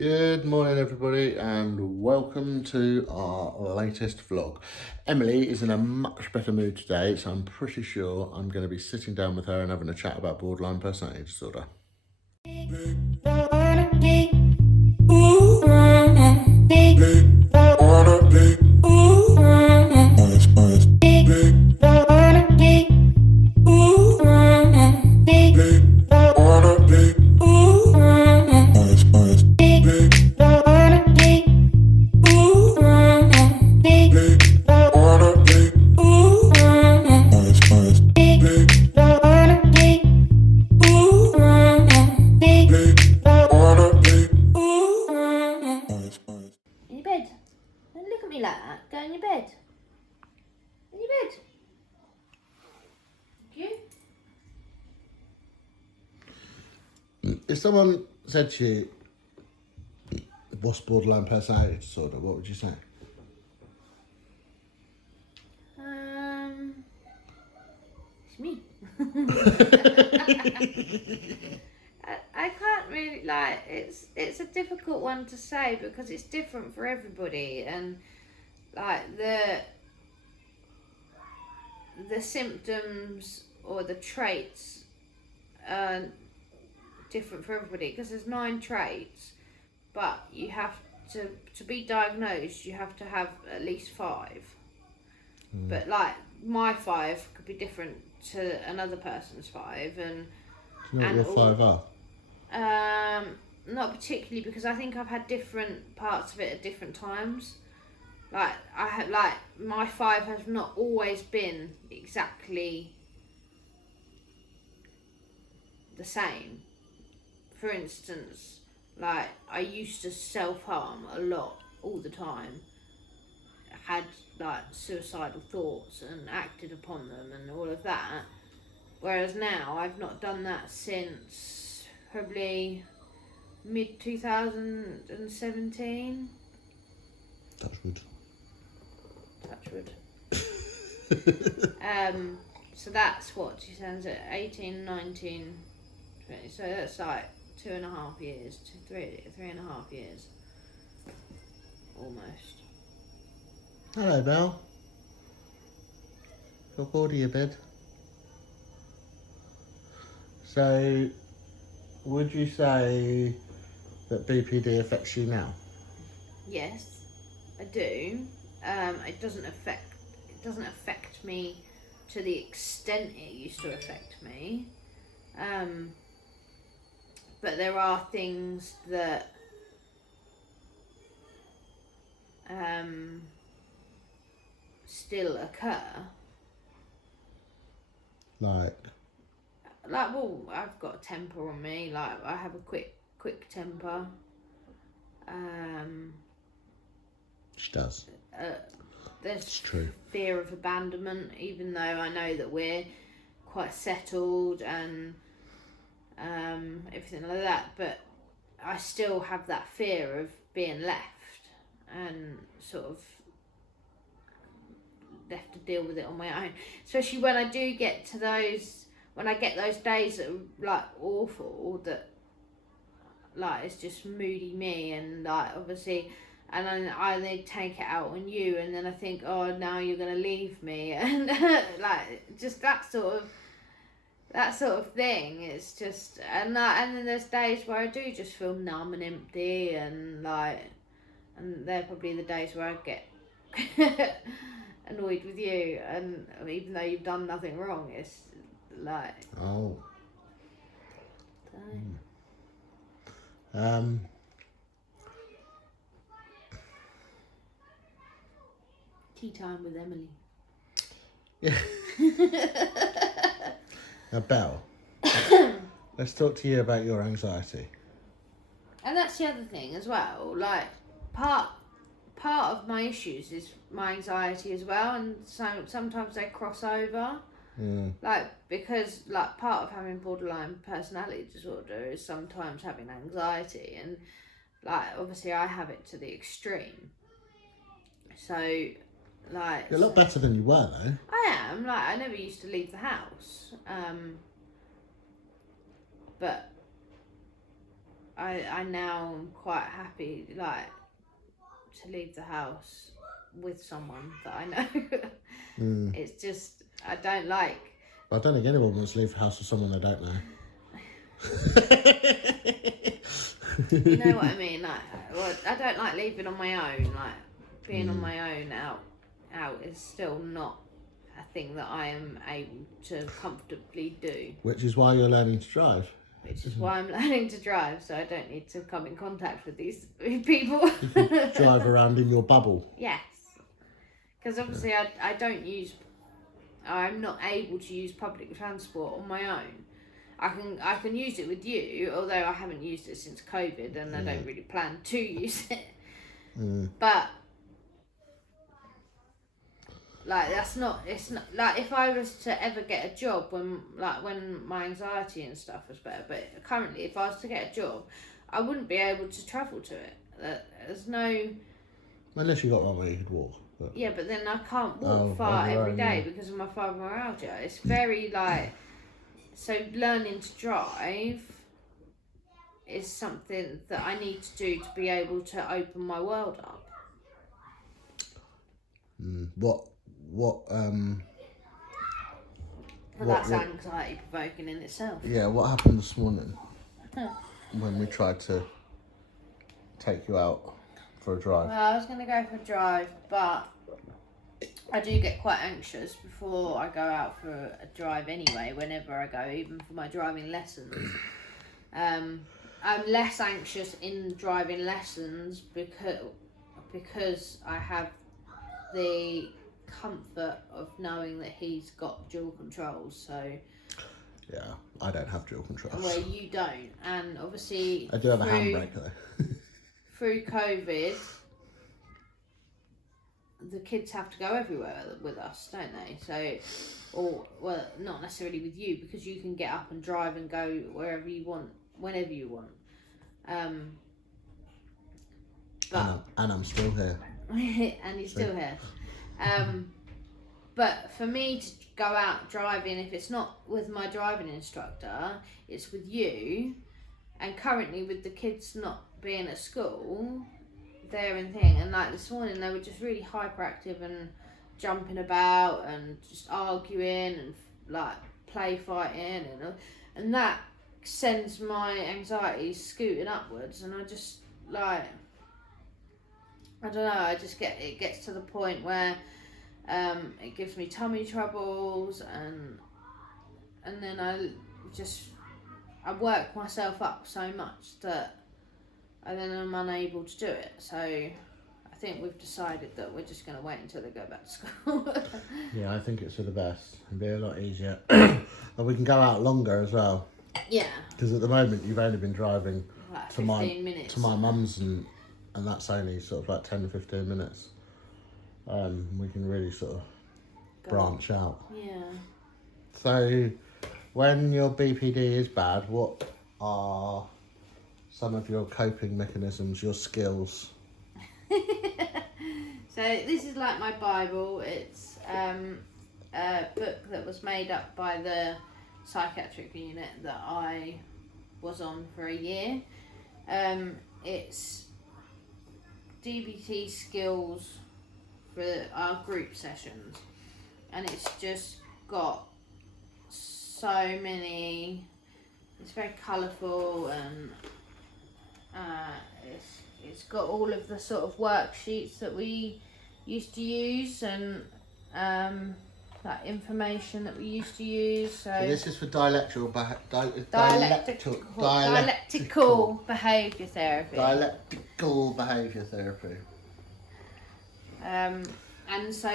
Good morning everybody and welcome to our latest vlog. Emily is in a much better mood today, so I'm pretty sure I'm going to be sitting down with her and having a chat about borderline personality disorder. If someone said to you, what's borderline personality disorder, what would you say? It's me. I can't really, it's a difficult one to say because it's different for everybody, and the symptoms or the traits are different for everybody, because there's 9 traits, but you have to be diagnosed, you have to have at least 5. But my 5 could be different to another person's 5, and Do you know what your 5 are? Not particularly, because I think I've had different parts of it at different times. My 5 has not always been exactly the same. For instance, I used to self-harm a lot, all the time. Had suicidal thoughts and acted upon them and all of that. Whereas now I've not done that since probably mid-2017. Touch wood. So that's what, 2018, 19, 20. So that's 2.5 years, 3.5 years, almost. Hello, Belle. Feel bored of your bed? So, would you say that BPD affects you now? Yes, I do. It doesn't affect me to the extent it used to affect me. But there are things that still occur. Well, I've got a temper on me. I have a quick temper. She does. There's true. Fear of abandonment, even though I know that we're quite settled and everything like that, but I still have that fear of being left and sort of left to deal with it on my own. Especially when I do get to those, when I get those days that are awful, that it's just moody me, and obviously, and then I take it out on you, and then I think, oh, now you're gonna leave me, and just that sort of thing. It's just, and then there's days where I do just feel numb and empty, and they're probably the days where I get annoyed with you, and even though you've done nothing wrong, it's Oh. Tea time with Emily. Yeah. Now, Belle, let's talk to you about your anxiety. And that's the other thing as well. Part of my issues is my anxiety as well, and so sometimes they cross over. Because part of having borderline personality disorder is sometimes having anxiety, and obviously I have it to the extreme. So you're a lot better than you were, though. I am. I never used to leave the house. But I now am quite happy, like, to leave the house with someone that I know. It's just, I don't like... I don't think anyone wants to leave the house with someone they don't know. You know what I mean? Like, well, I don't like leaving on my own. Like, being on my own out is still not a thing that I am able to comfortably do. Which is why you're learning to drive. Which is why I'm learning to drive, so I don't need to come in contact with these people. You can drive around in your bubble. Yes. Because obviously I'm not able to use public transport on my own. I can use it with you, although I haven't used it since COVID and I don't really plan to use it. But like it's not like if I was to ever get a job when my anxiety and stuff was better, but currently if I was to get a job, I wouldn't be able to travel to it. There's no... Unless you got one where you could walk. But... Yeah, but then I can't walk far every day because of my fibromyalgia. It's very like... So learning to drive is something that I need to do to be able to open my world up. That's anxiety provoking in itself. Yeah, what happened this morning when we tried to take you out for a drive? Well, I was going to go for a drive, but I do get quite anxious before I go out for a drive anyway, whenever I go, even for my driving lessons. I'm less anxious in driving lessons because I have the comfort of knowing that he's got dual controls, so... Yeah, I don't have dual controls. Well, you don't, and obviously... I do have a handbrake though. Through COVID... The kids have to go everywhere with us, don't they? So, well, not necessarily with you, because you can get up and drive and go wherever you want, whenever you want. But and I'm still here. and you're still here. But for me to go out driving, if it's not with my driving instructor, it's with you. And currently, with the kids not being at school, there and thing, and like this morning they were just really hyperactive and jumping about and just arguing and like play fighting and that sends my anxiety scooting upwards, and I just like I don't know, it gets to the point where it gives me tummy troubles and then I work myself up so much that and then I'm unable to do it. So I think we've decided that we're just going to wait until they go back to school. Yeah, I think it's for the best. It'll be a lot easier. And we can go out longer as well. Yeah. Because at the moment you've only been driving like to 15 minutes. my mum's and that's only sort of like 10 to 15 minutes. We can really sort of branch out. Yeah. So when your BPD is bad, what are some of your coping mechanisms, your skills? So this is like my Bible. It's a book that was made up by the psychiatric unit that I was on for a year. It's DBT skills for our group sessions, and it's just got so many. It's very colourful and it's got all of the sort of worksheets that we used to use and that information that we used to use. So this is for dialectical behavior therapy. Dialectical behavior therapy. And so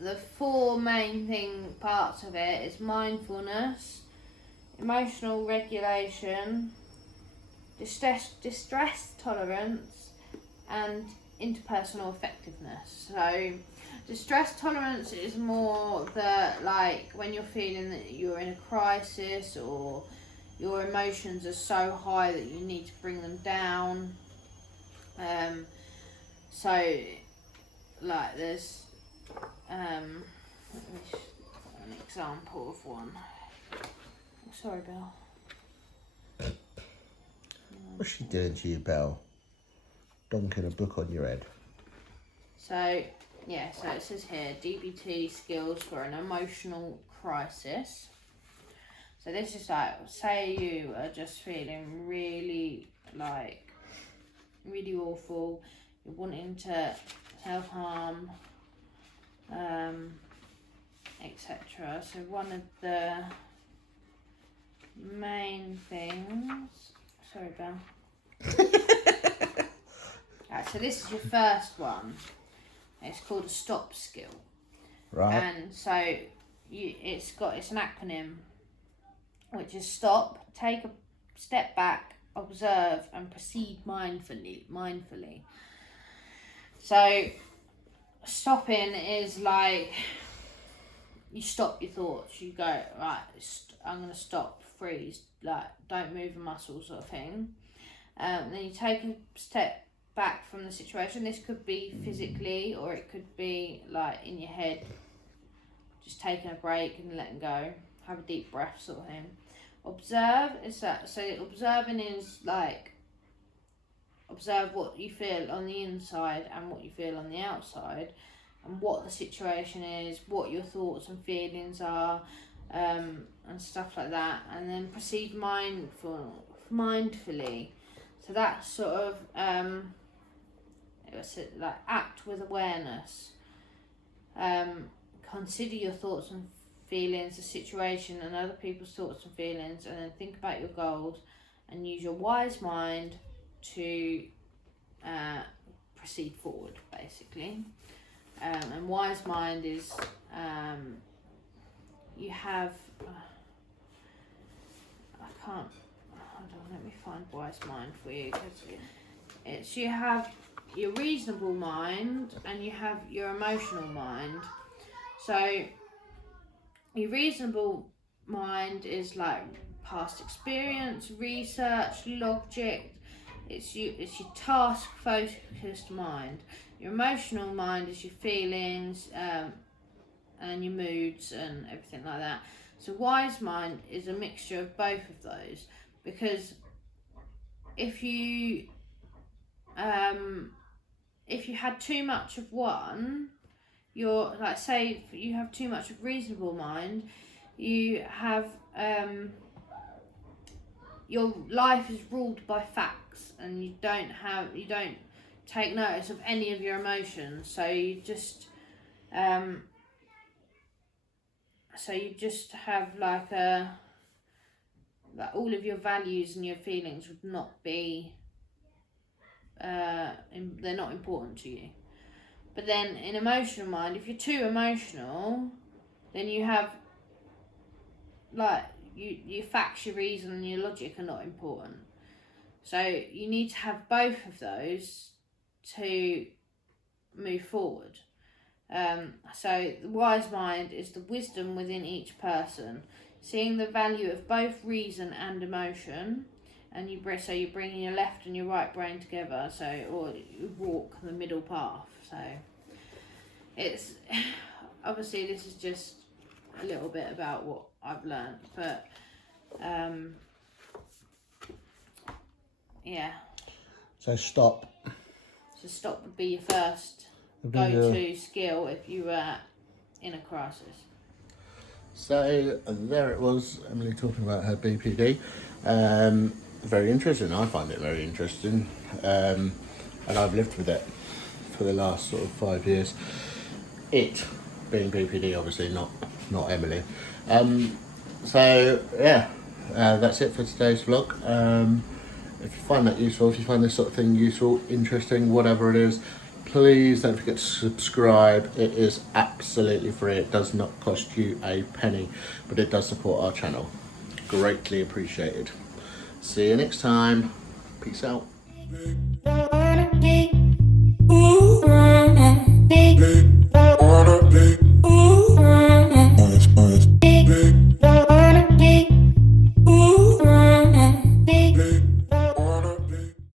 the four main parts of it is mindfulness, emotional regulation, distress tolerance, and interpersonal effectiveness. So distress tolerance is more like when you're feeling that you're in a crisis or your emotions are so high that you need to bring them down. So like there's an example of one. Sorry, Bill. What's she doing to you, Belle? Donking a book on your head. So, yeah, so it says here, DBT skills for an emotional crisis. So this is like, say you are just feeling really, really awful, you're wanting to self-harm, etc. So one of the main things, sorry Belle. Right, so this is your first one. It's called a stop skill. Right. And so it's an acronym, which is stop, take a step back, observe, and proceed mindfully. So stopping is like you stop your thoughts. You go, right, I'm going to stop, freeze, like don't move a muscle sort of thing. Then you take a step back from the situation. This could be physically, or it could be like in your head, just taking a break and letting go, have a deep breath sort of thing. Observe is that, so observing is like observe what you feel on the inside and what you feel on the outside, and what the situation is, what your thoughts and feelings are, and stuff like that, and then proceed mindfully. So that's sort of like act with awareness. Consider your thoughts and feelings, the situation, and other people's thoughts and feelings, and then think about your goals, and use your wise mind to proceed forward, basically. And wise mind is you have. Hold on, let me find wise mind for you, because it's you have your reasonable mind and you have your emotional mind. So your reasonable mind is like past experience, research, logic. It's your task focused mind. Your emotional mind is your feelings and your moods and everything like that. So wise mind is a mixture of both of those, because if you had too much of one, you're like, say you have too much of reasonable mind, you have your life is ruled by facts, and you don't take notice of any of your emotions. So you just have like all of your values and your feelings would not be they're not important to you. But then in emotional mind, if you're too emotional, then you have like your facts, your reason, and your logic are not important. So you need to have both of those to move forward. So the wise mind is the wisdom within each person, seeing the value of both reason and emotion, and you're bringing your left and your right brain together. Or you walk the middle path. So it's obviously this is just a little bit about what I've learned, but yeah. So stop. So stop would be your first go-to skill if you were in a crisis. So there it was, Emily talking about her BPD. Very interesting. I find it very interesting, and I've lived with it for the last sort of 5 years. It being BPD, obviously, not Emily. So yeah, that's it for today's vlog. If you find that useful, if you find this sort of thing useful, interesting, whatever it is, please don't forget to subscribe. It is absolutely free. It does not cost you a penny, but it does support our channel. Greatly appreciated. See you next time. Peace out.